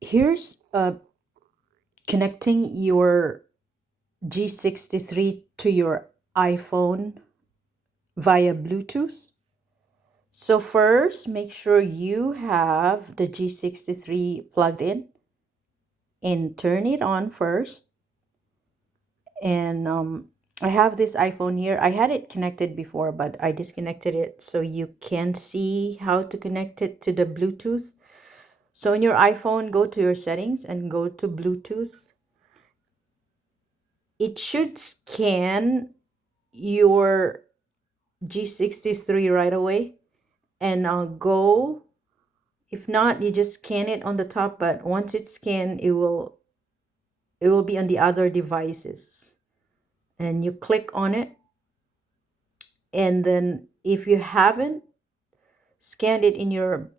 Here's connecting your G63 to your iPhone via Bluetooth. So first, make sure you have the G63 plugged in and turn it on first. And I have this iPhone here. I had it connected before, but I disconnected it so you can see how to connect it to the Bluetooth. So in your iPhone, go to your settings and go to Bluetooth. It should scan your G63 right away and go. If not, you just scan it on the top, but once it's scanned, it will be on the other devices. And you click on it, and then if you haven't scanned it in your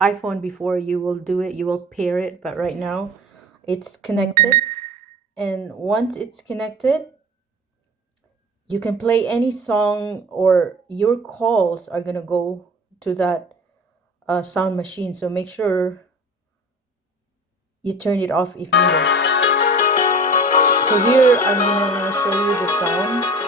iPhone before, you will do it, you will pair it, but right now it's connected. And once it's connected, you can play any song, or your calls are gonna go to that sound machine. So make sure you turn it off if needed. So here I'm gonna show you the sound.